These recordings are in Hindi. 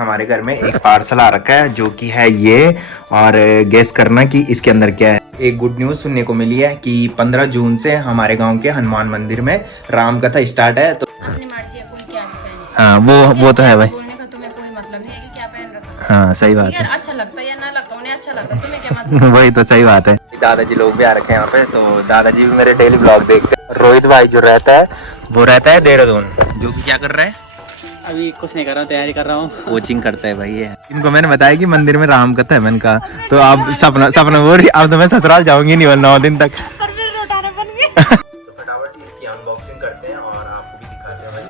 हमारे घर में एक पार्सल आ रखा है जो कि है ये। और गेस करना कि इसके अंदर क्या है। एक गुड न्यूज सुनने को मिली है कि 15 जून से हमारे गांव के हनुमान मंदिर में राम कथा स्टार्ट है। तो अपनी मर्जी है, कोई क्या भी पहने। हाँ वो तो है भाई। बोलने का तुम्हें कोई मतलब नहीं है कि क्या पहन रखा। हाँ सही बात ठीक है, है। अच्छा लगता है या ना लगता, उन्हें अच्छा लगता, तुम्हें क्या मतलब। वही तो सही बात है। दादाजी लोग भी आ रखे हैं यहाँ पे, तो दादाजी भी मेरे डेली ब्लॉग देखते हैं। रोहित भाई जो रहता है वो रहता है देहरादून, जो कि क्या कर रहा है, अभी कुछ नहीं कर रहा हूँ, तैयारी कर रहा हूँ। कोचिंग करता है भाई ये। इनको मैंने बताया कि मंदिर में राम कथा है, मैंने कहा तो अब सपना बोल रही अब तो मैं ससुराल जाऊंगी नहीं 9 दिन तक। पर फिर रोटाना बन गया। तो फटाफट से इसकी अनबॉक्सिंग करते हैं और आपको भी दिखाते हैं भाई।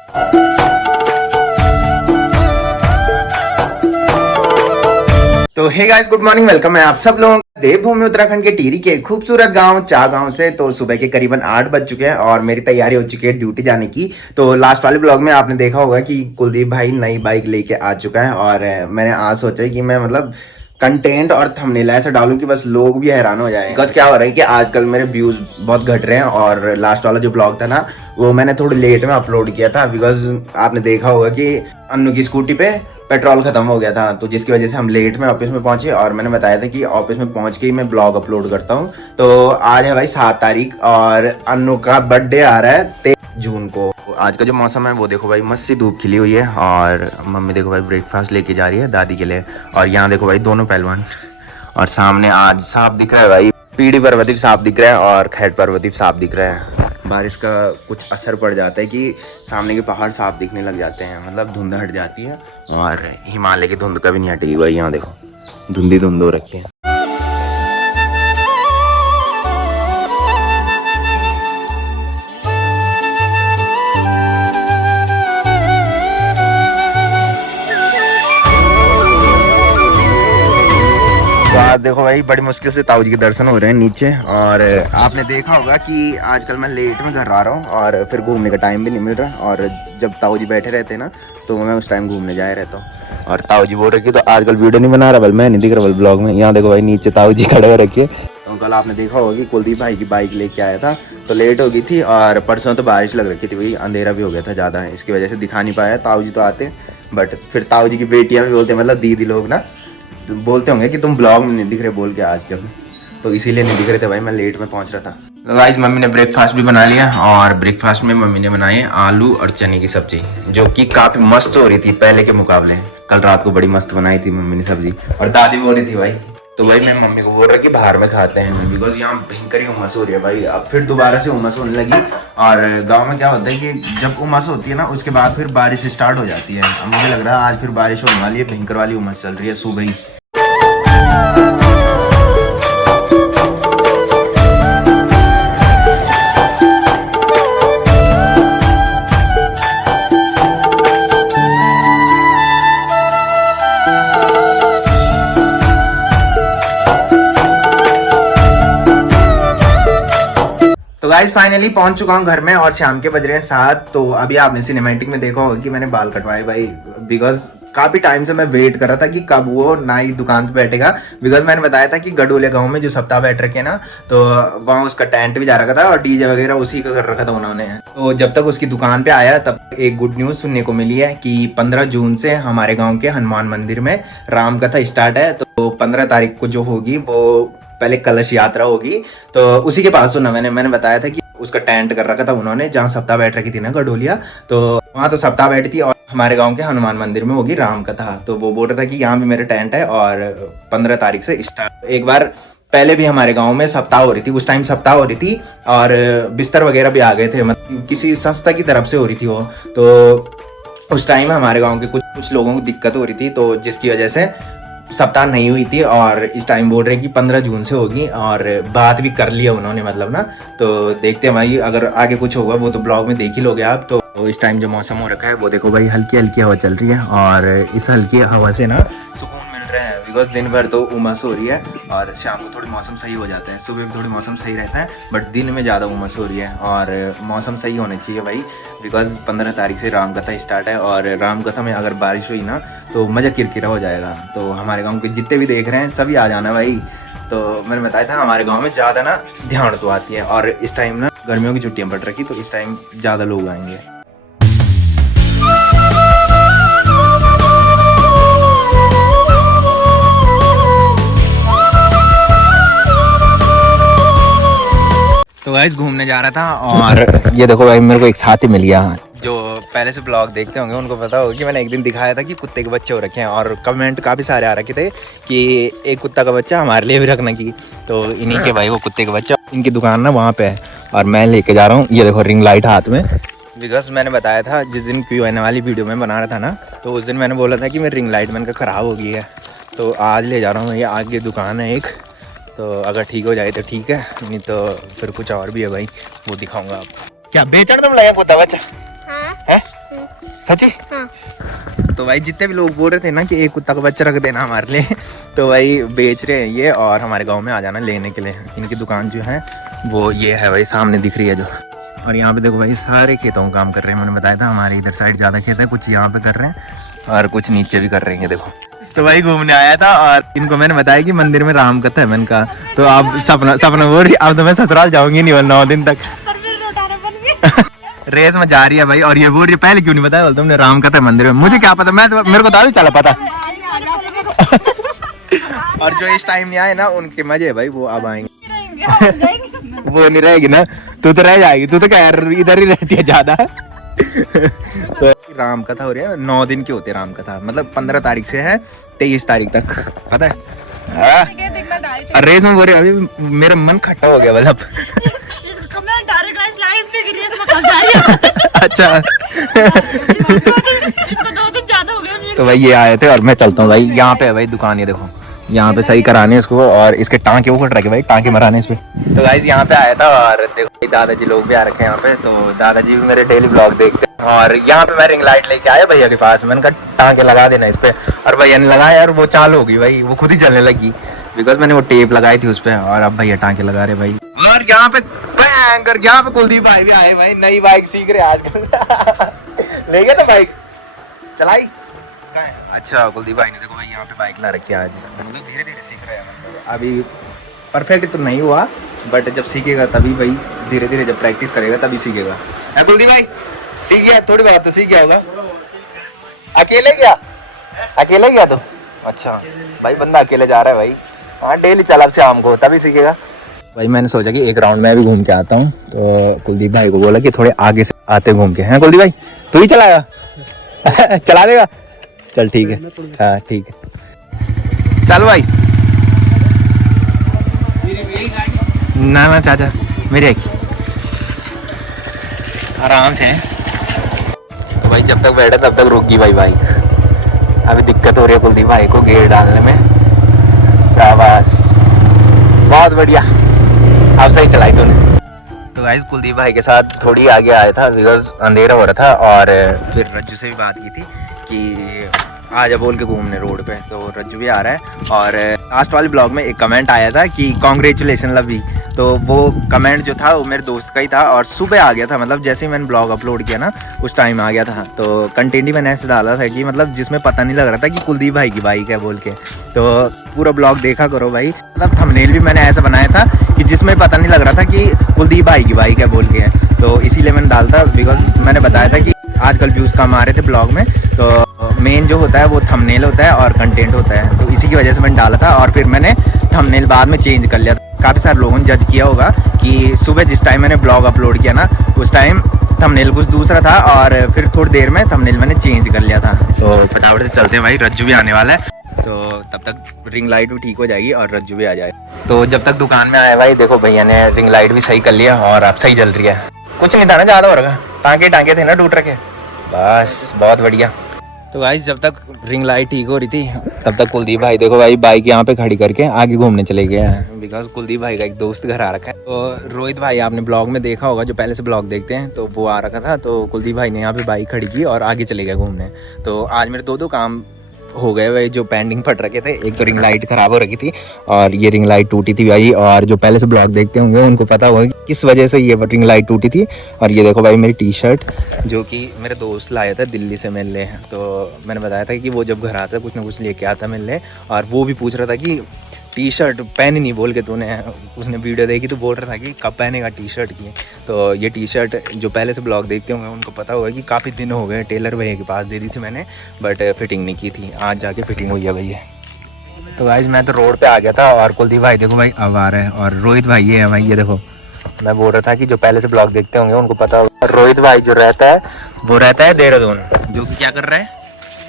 तो hey guys, good morning, welcome है आप सब लोगों का देवभूमि उत्तराखंड के टिहरी के खूबसूरत गांव चा गांव से। तो सुबह के करीबन 8 बज चुके हैं और मेरी तैयारी हो चुकी है ड्यूटी जाने की। तो लास्ट वाले ब्लॉग में आपने देखा होगा कि कुलदीप भाई नई बाइक लेके आ चुका है और मैंने आज सोचा कि मैं मतलब कंटेंट और थंबनेल ऐसा डालूं कि बस लोग भी हैरान हो जाएं। बिकॉज क्या हो रहा है कि आजकल मेरे व्यूज बहुत घट रहे हैं और लास्ट वाला जो ब्लॉग था ना वो मैंने थोड़ी लेट में अपलोड किया था। बिकॉज आपने देखा होगा कि अन्नू की स्कूटी पे पेट्रोल खत्म हो गया था, तो जिसकी वजह से हम लेट में ऑफिस में पहुंचे और मैंने बताया था कि ऑफिस में पहुंच के ही मैं ब्लॉग अपलोड करता हूं। तो आज है भाई 7 तारीख और अन्नू का बर्थडे आ रहा है 23 जून को। आज का जो मौसम है वो देखो भाई, मस्त सी धूप खिली हुई है और मम्मी देखो भाई ब्रेकफास्ट लेके जा रही है दादी के लिए। और यहाँ देखो भाई दोनों पहलवान, और सामने आज साफ दिख रहा है भाई, पीढ़ी पर्वत साफ दिख रहा है और खैट पर्वत साफ दिख रहा है। बारिश का कुछ असर पड़ जाता है कि सामने के पहाड़ साफ दिखने लग जाते हैं, मतलब धुंध हट जाती है। और हिमालय की धुंध कभी नहीं हटेगी भाई, यहाँ देखो धुंधी धुंध हो रखी है। तो आज देखो भाई बड़ी मुश्किल से ताऊ जी के दर्शन हो रहे हैं नीचे। और आपने देखा होगा कि आजकल मैं लेट में घर आ रहा हूँ और फिर घूमने का टाइम भी नहीं मिल रहा। और जब ताऊ जी बैठे रहते हैं ना तो मैं उस टाइम घूमने जाया रहता हूँ। और ताऊ जी बोल रहे कि तो आजकल वीडियो नहीं बना रहा, बल मैं नहीं दिख रहा बल ब्लॉग में। यहाँ देखो भाई नीचे ताऊ जी खड़े हो रखे। तो कल आपने देखा होगा कि कुलदीप भाई की बाइक लेके आया था तो लेट हो गई थी। और परसों तो बारिश लग रखी थी भाई, अंधेरा भी हो गया था ज़्यादा, इसकी वजह से दिखा नहीं पाया। ताऊ जी तो आते बट फिर ताऊ जी की बेटियाँ भी बोलते, मतलब दीदी लोग ना बोलते होंगे कि तुम ब्लॉग में नहीं दिख रहे बोल के आजकल, तो इसीलिए नहीं दिख रहे थे भाई, मैं लेट में पहुंच रहा था। तो गाइस मम्मी ने ब्रेकफास्ट भी बना लिया और ब्रेकफास्ट में मम्मी ने बनाए आलू और चने की सब्जी, जो कि काफी मस्त हो रही थी पहले के मुकाबले। कल रात को बड़ी मस्त बनाई थी मम्मी ने सब्जी और दादी बोल रही थी भाई। तो भाई मैं मम्मी को बोल रहा कि बाहर में खाते हैं, बिकॉज यहाँ भयंकर ही उमस हो रही है भाई। अब फिर दोबारा से उमस होने लगी। और गांव में क्या होता है कि जब उमस होती है ना उसके बाद फिर बारिश स्टार्ट हो जाती है। अब मुझे लग रहा है आज फिर बारिश होने वाली है, भयंकर वाली उमस चल रही है सुबह ही। तो गाइस फाइनली पहुंच चुका हूं घर में और शाम के बज रहे हैं 7। तो अभी आपने सिनेमैटिक में देखा होगा कि मैंने बाल कटवाए भाई, बिकॉज काफी टाइम से मैं वेट कर रहा था कि कब वो नाई दुकान पे बैठेगा। बिकॉज मैंने बताया था कि गडोले गांव में जो सप्ताह बैठ रखे ना, तो वहाँ उसका टेंट भी जा रखा था और डीजे वगैरह उसी का कर रखा था उन्होंने। तो जब तक उसकी दुकान पे आया तब एक गुड न्यूज सुनने को मिली है कि 15 जून से हमारे गाँव के हनुमान मंदिर में राम कथा स्टार्ट है। तो 15 तारीख को जो होगी वो पहले कलश यात्रा होगी। तो उसी के पास सुना मैंने बताया था कि उसका टेंट कर रखा था उन्होंने, जहाँ सप्ताह बैठ रखी थी ना गडोलिया, तो वहाँ तो सप्ताह बैठी थी। और हमारे गांव के हनुमान मंदिर में होगी राम कथा। तो वो बोल रहा था कि यहाँ भी मेरा टेंट है और 15 तारीख से स्टार्ट। एक बार पहले भी हमारे गांव में सप्ताह हो रही थी, उस टाइम सप्ताह हो रही थी और बिस्तर वगैरह भी आ गए थे, मतलब किसी संस्था की तरफ से हो रही थी वो। तो उस टाइम हमारे गाँव के कुछ लोगों को दिक्कत हो रही थी, तो जिसकी वजह से सप्ताह नहीं हुई थी। और इस टाइम बोल रहे कि 15 जून से होगी और बात भी कर लिया उन्होंने, मतलब ना। तो देखते हैं भाई, अगर आगे कुछ होगा वो तो ब्लॉग में देख ही लोगे आप। तो इस टाइम जो मौसम हो रखा है वो देखो भाई, हल्की हल्की हवा चल रही है और इस हल्की हवा से ना सुकून मिल रहा है। बिकॉज दिन भर तो उमस हो रही है और शाम को थोड़ी मौसम सही हो जाता है, सुबह भी थोड़ी मौसम सही रहता है, बट दिन में ज़्यादा उमस हो रही है। और मौसम सही होना चाहिए भाई, बिकॉज 15 तारीख से राम कथा स्टार्ट है और राम कथा में अगर बारिश हुई ना तो मज़ा किरकिरा हो जाएगा। तो हमारे गाँव के जितने भी देख रहे हैं सभी आ जाना भाई। तो मैंने बताया था हमारे गांव में ज़्यादा ना ध्यान तो आती है और इस टाइम ना गर्मियों की छुट्टियां पड़ रखी, तो इस टाइम ज़्यादा लोग आएंगे। तो गाइस घूमने जा रहा था और ये देखो भाई मेरे को एक साथी मिल गया। जो पहले से ब्लॉग देखते होंगे उनको पता होगा कि मैंने एक दिन दिखाया था कि कुत्ते के बच्चे हो रखे हैं और कमेंट काफ़ी सारे आ रखे थे कि एक कुत्ता का बच्चा हमारे लिए भी रखने की। तो इन्हीं के भाई वो कुत्ते का बच्चा, इनकी दुकान ना वहाँ पे है और मैं लेके जा रहा हूँ। ये देखो रिंग लाइट हाथ में, बिकॉज मैंने बताया था जिस दिन Q&A वाली वीडियो में बना रहा था ना, तो उस दिन मैंने बोला था कि मेरी रिंग लाइट मैंने कहा ख़राब हो गई है, तो आज ले जा रहा हूँ। ये आगे दुकान है एक, तो अगर ठीक हो जाए तो ठीक है, नहीं तो फिर कुछ और भी है भाई, वो दिखाऊंगा आपको। क्या बेचन तुम लगा कुत्ता बच्चा है सची? तो भाई जितने भी लोग बोल रहे थे ना कि एक कुत्ता का बच्चा रख देना हमारे लिए, तो भाई बेच रहे हैं ये, और हमारे गांव में आ जाना लेने के लिए। इनकी दुकान जो है वो ये है भाई, सामने दिख रही है जो। और यहाँ पे देखो भाई सारे खेतों में काम कर रहे हैं। मैंने बताया था हमारे इधर साइड ज़्यादा खेत है, कुछ यहाँ पे कर रहे हैं और कुछ नीचे भी कर रहे हैं। देखो तो भाई घूमने आया था और इनको मैंने बताया कि मंदिर में राम कथा है। मैंने कहा तो आप सपना बोल रही, अब तो मैं ससुराल जाऊंगी नहीं 9 दिन तक। रेस में जा रही है भाई, और ये बोल रही पहले क्यों नहीं बताया, बोल तुमने राम कथा मंदिर में। मुझे क्या पता, मैं तो मेरे को तो अभी चला पता। और जो इस टाइम नहीं आए ना उनके मजे भाई वो अब आएंगे। वो नहीं रहेगी ना, तू तो रह जाएगी, तू तो क्या इधर ही रहती है ज्यादा। तो राम कथा हो रही है, 9 दिन की होती है राम कथा, मतलब 15 तारीख से है 23 तारीख तक, पता है। और रेस में बोल रहे अभी मेरा मन खट्टा हो गया मतलब। अच्छा तो भाई ये आए थे और मैं चलता हूँ भाई। यहाँ पे है भाई दुकान, ये देखो यहाँ पे सही कराने इसको, और इसके टाँके उखड़ रखे भाई, टाँके मराने इस पे। तो गाइस यहाँ पे आया था और देखो दादाजी लोग भी आ रखे हैं यहाँ पे, तो दादाजी भी मेरे डेली ब्लॉग देखते हैं। और यहाँ पे मैं रिंग लाइट लेके आया भैया के पास, मैंने कहा टाँके लगा देना इस पे, और भैया ने लगाया और वो चालू हो गई भाई, वो खुद ही जलने लगी बिकॉज मैंने वो टेप लगाई थी उस पे। और अब भैया टाँके लगा रहे भाई। और यहाँ पे यहाँ पे कुलदीप भाई भी आए भाई, नई बाइक सीख रहे आजकल। ले गए ना बाइक चलाई? अच्छा कुलदीप भाई ने देखो भाई यहाँ पे बाइक ला रखी है आज, मतलब धीरे धीरे सीख रहे हैं। मतलब अभी परफेक्ट तो नहीं हुआ, बट जब सीखेगा तभी भाई, धीरे धीरे जब प्रैक्टिस करेगा तभी सीखेगा। कुलदीप भाई सीख गया, थोड़ी बात तो सीख गया होगा। अकेले गया तो अच्छा भाई, बंदा अकेले जा रहा है भाई। हाँ डेली चल अब शाम को, तभी सीखेगा भाई। मैंने सोचा कि एक राउंड मैं भी घूम के आता हूँ, तो कुलदीप भाई को बोला कि थोड़े आगे से आते घूम के। हैं कुलदीप भाई तू ही चलाएगा? चला देगा? चल ठीक है, हाँ ठीक है चल भाई। ना चाचा मेरे आराम से। तो भाई जब तक बैठे तब तक रुक गई भाई बाइक। अभी दिक्कत हो रही है कुलदीप भाई को गेयर डालने में। शाबाश बहुत बढ़िया, अब सही चलाई तूने। तो गाइस कुलदीप भाई के साथ थोड़ी आगे आया था बिकॉज अंधेरा हो रहा था, और फिर रज्जू से भी बात की थी कि आजा बोल के घूमने रोड पे, तो रज्जू भी आ रहा है। और लास्ट वाले ब्लॉग में एक कमेंट आया था कि कॉन्ग्रेचुलेशन लवी, तो वो कमेंट जो था वो मेरे दोस्त का ही था और सुबह आ गया था, मतलब जैसे ही मैंने ब्लॉग अपलोड किया ना उस टाइम आ गया था। तो कंटेंट ही मैंने ऐसे डाला था कि मतलब जिसमें पता नहीं लग रहा था कि कुलदीप भाई की बाइक है बोल के। तो पूरा ब्लॉग देखा करो भाई, मतलब थंबनेल भी मैंने ऐसा बनाया था कि जिसमें पता नहीं लग रहा था कि कुलदीप भाई की बाइक है बोल के। तो इसीलिए मैंने डालता, बिकॉज मैंने बताया था कि आजकल व्यूज़ कम आ रहे थे ब्लॉग में, तो मेन जो होता है वो थंबनेल होता है और कंटेंट होता है, तो इसी की वजह से मैंने डाला था। और फिर मैंने थंबनेल बाद में चेंज कर लिया था। काफ़ी सारे लोगों ने जज किया होगा कि सुबह जिस टाइम मैंने ब्लॉग अपलोड किया ना उस टाइम थंबनेल कुछ दूसरा था, और फिर थोड़ी देर में थंबनेल मैंने चेंज कर लिया था। तो फटाफट से चलते हैं भाई, रज्जू भी आने वाला है, तो तब तक रिंग लाइट भी ठीक हो जाएगी और रज्जू भी आ जाए। तो जब तक दुकान में आए भाई देखो भैया ने रिंग लाइट भी सही कर लिया और अब सही जल रही है। कुछ नहीं था ना ज़्यादा हो रहा, टाँगे थे ना टूट रखे, बस बहुत बढ़िया। तो भाई जब तक रिंग लाइट ठीक हो रही थी तब तक कुलदीप भाई देखो भाई बाइक यहाँ पे खड़ी करके आगे घूमने चले गए हैं, बिकॉज कुलदीप भाई का एक दोस्त घर आ रखा है। तो रोहित भाई आपने ब्लॉग में देखा होगा, जो पहले से ब्लॉग देखते हैं, तो वो आ रखा था। तो कुलदीप भाई ने यहाँ पे बाइक खड़ी की और आगे चले गए घूमने। तो आज मेरे दो काम हो गए भाई जो पेंडिंग फट रखे थे। एक तो रिंग लाइट खराब हो रखी थी और ये रिंग लाइट टूटी थी भाई, और जो पहले से ब्लॉग देखते होंगे उनको पता होगा किस वजह से ये रिंग लाइट टूटी थी। और ये देखो भाई मेरी टी शर्ट जो कि मेरे दोस्त लाया था दिल्ली से मिलने, तो मैंने बताया था कि वो जब घर आता कुछ ना कुछ लेके आता मिलने, और वो भी पूछ रहा था कि टी शर्ट पहनी नहीं बोल के तूने, उसने वीडियो देखी तो बोल रहा था कि कब पहनेगा टी शर्ट की। तो ये टी शर्ट जो पहले से ब्लॉग देखते होंगे उनको पता होगा कि काफ़ी दिन हो गए, टेलर भैया के पास दे दी थी मैंने, बट फिटिंग नहीं की थी, आज जाके फिटिंग हुई है भैया। तो गाइस मैं तो रोड पे आ गया था और कुलदीप भाई देखो भाई अब आ रहे हैं, और रोहित भाई ये है भाई, ये देखो मैं बोल रहा था कि जो पहले से ब्लॉग देखते होंगे उनको पता होगा, रोहित भाई जो रहता है वो रहता है देहरादून, जो कि क्या कर रहा है,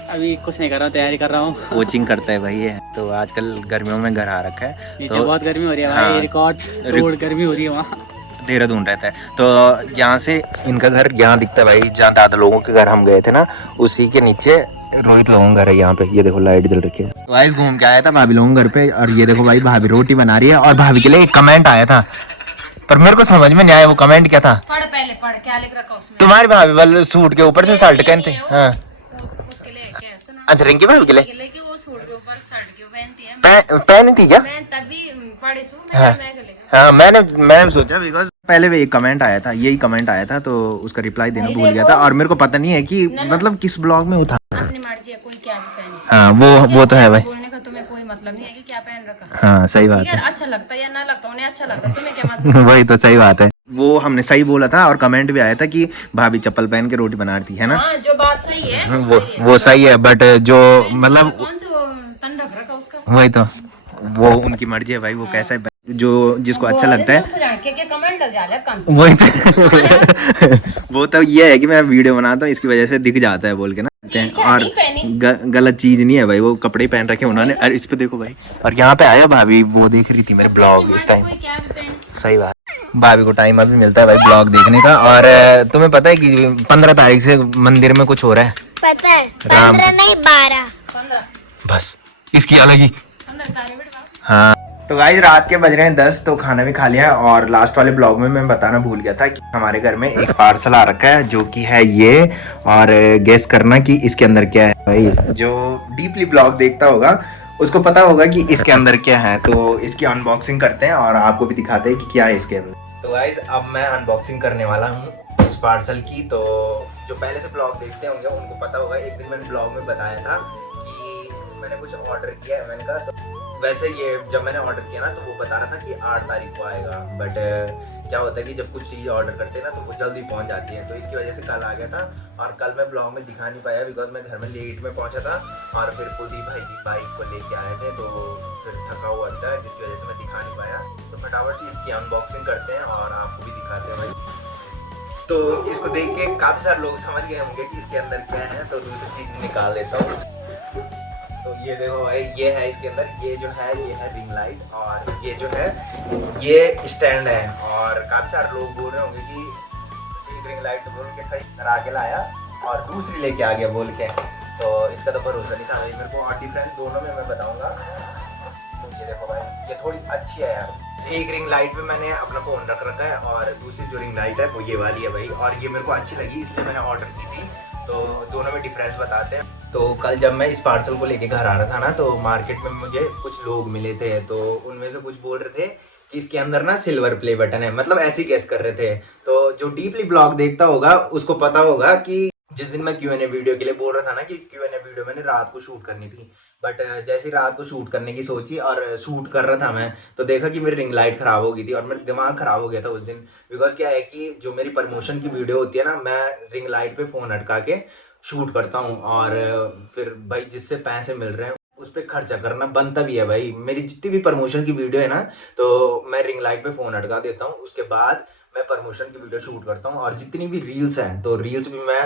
अभी कुछ नहीं कर रहा हूँ, तैयारी कर रहा हूँ। कोचिंग करता है भाई ये। तो आजकल गर्मियों में घर आ रखा है, नीचे तो बहुत गर्मी हो रही है हाँ, भाई, रिकॉर्ड तोड़ गर्मी हो रही है वहाँ। देहरादून रहता है, तो यहाँ से इनका घर यहाँ दिखता है भाई, जहाँ दादा लोगों के घर हम गए थे ना, उसी के नीचे रोहित लोगों का घर है यहाँ पे। ये देखो लाइट जल रखी है। तो गाइस घूम के आया था भाभी लोगों के घर पे, और ये देखो भाई भाभी रोटी बना रही है, और भाभी के लिए एक कमेंट आया था पर मेरे को समझ में नहीं आया वो कमेंट क्या था। पढ़ पहले पढ़, क्या लिख रखा उसमें? तुम्हारी भाभी वाले सूट के ऊपर से शर्ट पहनते हैं। हाँ उसके लिए क्या है सुनो, अच्छा, रिंकी भाभी के लिए कि वो सूट के ऊपर शर्ट क्यों पहनती है? पहनी थी क्या? मैं तभी पढ़ी सू, हाँ। मैं के लिए हाँ मैंने सोचा बिकॉज पहले भी एक कमेंट आया था, यही कमेंट आया था, तो उसका रिप्लाई देना भूल गया था, और मेरे को पता नहीं है कि मतलब किस ब्लॉग में था। अपनी मर्जी है, कोई क्या भी पहने। हाँ वो तो है भाई। बोलने का तुम्हें कोई मतलब नहीं है कि क्या पहन रखा। हाँ सही बात यार है। अच्छा लगता है या ना लगता, उन्हें अच्छा लगता, तुम्हें क्या मतलब? वही तो सही बात है, वो हमने सही बोला था, और कमेंट भी आया था कि भाभी चप्पल पहन के रोटी बना रही है ना। हाँ जो बात सही है वो सही है, बट जो मतलब कौन से वो तन ढक रखा उसका? वही तो, वो उनकी मर्जी है भाई, वो कैसा है, जो जिसको अच्छा लगता है कमेंट डाले कम। वही तो। वो तो ये है कि मैं वीडियो बनाता हूँ इसकी वजह से दिख जाता है बोल के ना, और गलत चीज नहीं है भाई, वो कपड़े पहन रखे उन्होंने। और इस पे देखो भाई, और यहाँ पे आया भाभी, वो देख रही थी मेरे ब्लॉग इस टाइम। सही बात, भाभी को टाइम अभी मिलता है भाई ब्लॉग देखने का। और तुम्हें पता है कि 15 तारीख से मंदिर में कुछ हो रहा है? पता है, 15 नहीं 12। बस इसकी अलग ही। हाँ तो गाइस रात के बज रहे हैं 10, तो खाना भी खा लिया है, और लास्ट वाले ब्लॉग में मैं बताना भूल गया था कि हमारे घर में एक पार्सल आ रखा है, जो कि है ये, और गेस करना कि इसके अंदर क्या है। भाई जो डीपली ब्लॉग देखता होगा उसको पता होगा कि इसके अंदर क्या है, तो इसकी अनबॉक्सिंग करते हैं और आपको भी दिखाते हैं कि क्या है इसके अंदर। तो गाइस अब मैं अनबॉक्सिंग करने वाला हूँ इस पार्सल की। तो जो पहले से ब्लॉग देखते होंगे उनको पता होगा, एक दिन मैंने ब्लॉग में बताया था कि मैंने कुछ ऑर्डर किया है। मैंने कहा तो वैसे ये जब मैंने ऑर्डर किया ना तो वो बता रहा था कि 8 तारीख को आएगा, बट क्या होता है कि जब कुछ चीज़ ऑर्डर करते हैं ना तो वो जल्दी पहुंच जाती है, तो इसकी वजह से कल आ गया था। और कल मैं ब्लॉग में दिखा नहीं पाया बिकॉज मैं घर में लेट में पहुंचा था, और फिर कुलदीप भाई की बाइक को लेके आए थे, तो फिर थका हुआ था जिसकी वजह से मैं दिखा नहीं पाया। तो फटाफट से इसकी अनबॉक्सिंग करते हैं और आपको भी दिखाते हैं भाई। तो इसको देख के काफ़ी सारे लोग समझ गए होंगे कि इसके अंदर क्या है, तो दूसरी चीज़ निकाल देता हूँ। तो ये देखो भाई, ये है इसके अंदर, ये जो है ये है रिंग लाइट, और ये जो है ये स्टैंड है। और काफ़ी सारे लोग बोल रहे होंगे कि एक रिंग लाइट बोल के सही करा के लाया और दूसरी लेके आ गया बोल के, तो इसका तो भरोसा नहीं था भाई मेरे को। और डिफरेंस दोनों में मैं बताऊंगा। तो ये देखो भाई, ये थोड़ी अच्छी है यार। एक रिंग लाइट पे मैंने अपना फ़ोन रख रखा है, और दूसरी जो रिंग लाइट है वो ये वाली है भाई, और ये मेरे को अच्छी लगी इसलिए मैंने ऑर्डर की थी। तो दोनों में डिफरेंस बताते हैं। तो कल जब मैं इस पार्सल को लेके घर आ रहा था ना, तो मार्केट में मुझे कुछ लोग मिले थे, तो उनमें से कुछ बोल रहे थे कि इसके अंदर ना सिल्वर प्ले बटन है, मतलब ऐसे ही गेस कर रहे थे। तो जो डीपली ब्लॉग देखता होगा उसको पता होगा कि जिस दिन मैं Q&A वीडियो के लिए बोल रहा था ना कि Q&A वीडियो मैंने रात को शूट करनी थी, बट जैसे ही रात को शूट करने की सोची और शूट कर रहा था मैं, तो देखा कि मेरी रिंग लाइट ख़राब हो गई थी, और मेरा दिमाग ख़राब हो गया था उस दिन। बिकॉज क्या है कि जो मेरी प्रमोशन की वीडियो होती है ना, मैं रिंग लाइट पे फ़ोन अटका के शूट करता हूँ, और फिर भाई जिससे पैसे मिल रहे हैं उस पर खर्चा करना बनता भी है भाई। मेरी जितनी भी प्रमोशन की वीडियो है ना, तो मैं रिंग लाइट पे फ़ोन अटका देता हूँ, उसके बाद मैं प्रमोशन की वीडियो शूट करता हूँ। और जितनी भी रील्स हैं तो रील्स भी मैं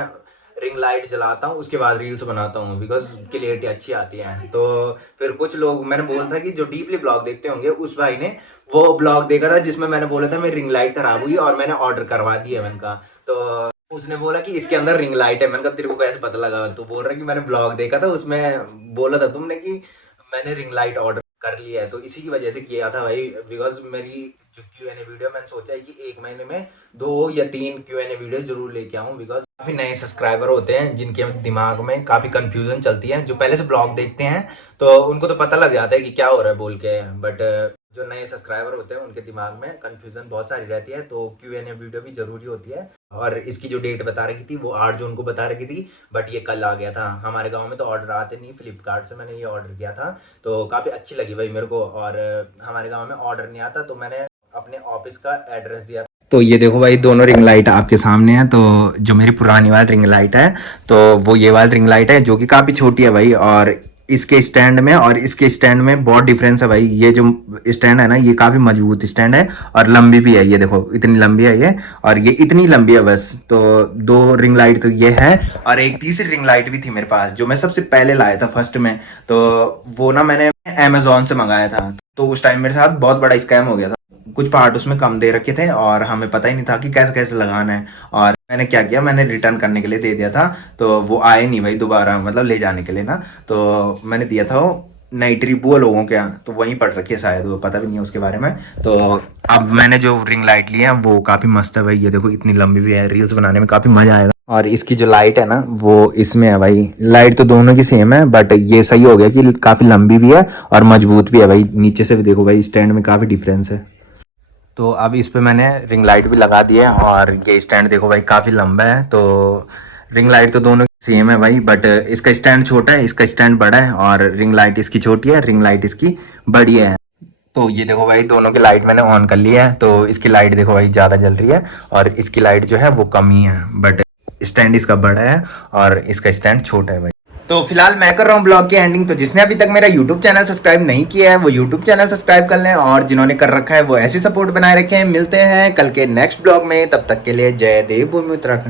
रिंग लाइट जलाता हूँ, उसके बाद रील्स बनाता हूँ, बिकॉज क्लियरिटी अच्छी आती है। तो फिर कुछ लोग, मैंने बोला था कि जो डीपली ब्लॉग देखते होंगे, उस भाई ने वो ब्लॉग देखा था जिसमें मैंने बोला था मेरी रिंग लाइट ख़राब हुई और मैंने ऑर्डर करवा दिया। मैंने कहा, तो उसने बोला कि इसके अंदर रिंग लाइट है। मैंने कहा तेरे को कैसे पता लगा? तो बोल रहा है कि मैंने ब्लॉग देखा था, उसमें बोला था तुमने कि मैंने रिंग लाइट ऑर्डर कर लिया है, तो इसी की वजह से किया था भाई। बिकॉज मेरी जो Q&A वीडियो, मैंने सोचा है कि एक महीने में 2 या 3 Q&A वीडियो जरूर लेके आऊँ, बिकॉज काफ़ी नए सब्सक्राइबर होते हैं जिनके दिमाग में काफ़ी कंफ्यूजन चलती है। जो पहले से ब्लॉग देखते हैं तो उनको तो पता लग जाता है कि क्या हो रहा है बोल के, बट जो नए सब्सक्राइबर होते हैं उनके दिमाग में कंफ्यूजन बहुत सारी रहती है। तो Q&A वीडियो भी ज़रूरी होती है। और इसकी जो डेट बता रखी थी वो 8 जून को बता रखी थी, बट ये कल आ गया था। हमारे गांव में तो ऑर्डर आते नहीं, फ्लिपकार्ट से मैंने ये ऑर्डर किया था, तो काफ़ी अच्छी लगी भाई मेरे को। और हमारे गाँव में ऑर्डर नहीं आता, तो मैंने अपने ऑफिस का एड्रेस दिया। तो ये देखो भाई, दोनों रिंग लाइट आपके सामने है। तो जो मेरी पुरानी वाली रिंग लाइट है, तो वो ये वाली रिंग लाइट है जो कि काफ़ी छोटी है भाई, और इसके स्टैंड में और इसके स्टैंड में बहुत डिफरेंस है भाई। ये जो स्टैंड है ना, ये काफी मजबूत स्टैंड है और लंबी भी है। ये देखो इतनी लंबी है ये, और ये इतनी लंबी है बस। तो 2 रिंग लाइट तो ये है, और एक तीसरी रिंग लाइट भी थी मेरे पास जो मैं सबसे पहले लाया था फर्स्ट में। तो वो ना मैंने अमेजोन से मंगाया था। तो उस टाइम मेरे साथ बहुत बड़ा स्कैम हो गया था। कुछ पार्ट उसमें कम दे रखे थे और हमें पता ही नहीं था कि कैसे कैसे लगाना है। और मैंने क्या किया, मैंने रिटर्न करने के लिए दे दिया था। तो वो आए नहीं भाई दोबारा, मतलब ले जाने के लिए ना। तो मैंने दिया था वो नई ट्रिप वो लोगों के यहाँ, तो वहीं पड़ रखी है शायद, वो पता भी नहीं है उसके बारे में। तो अब मैंने जो रिंग लाइट ली है वो काफ़ी मस्त है भाई। ये देखो इतनी लंबी भी है, रील्स बनाने में काफ़ी मज़ा आएगा। और इसकी जो लाइट है ना वो इसमें है भाई। लाइट तो दोनों की सेम है, बट ये सही हो गया कि काफ़ी लंबी भी है और मजबूत भी है भाई। नीचे से भी देखो भाई, स्टैंड में काफ़ी डिफरेंस है। तो अब इस पे मैंने रिंग लाइट भी लगा दी है, और ये स्टैंड देखो भाई काफ़ी लंबा है। तो रिंग लाइट तो दोनों सेम है भाई, बट इसका स्टैंड छोटा है, इसका स्टैंड बड़ा है। और रिंग लाइट इसकी छोटी है, रिंग लाइट इसकी बड़ी है। तो ये देखो भाई दोनों की लाइट मैंने ऑन कर ली है। तो इसकी लाइट देखो भाई ज़्यादा जल रही है और इसकी लाइट जो है वो कम ही है, बट स्टैंड इसका बड़ा है और इसका स्टैंड छोटा है भाई। तो फिलहाल मैं कर रहा हूँ ब्लॉग की एंडिंग। तो जिसने अभी तक मेरा यूट्यूब चैनल सब्सक्राइब नहीं किया है वो यूट्यूब चैनल सब्सक्राइब कर लें, और जिन्होंने कर रखा है वो ऐसी सपोर्ट बनाए रखें। मिलते हैं कल के नेक्स्ट ब्लॉग में, तब तक के लिए जय देव भूमि उत्तराखंड।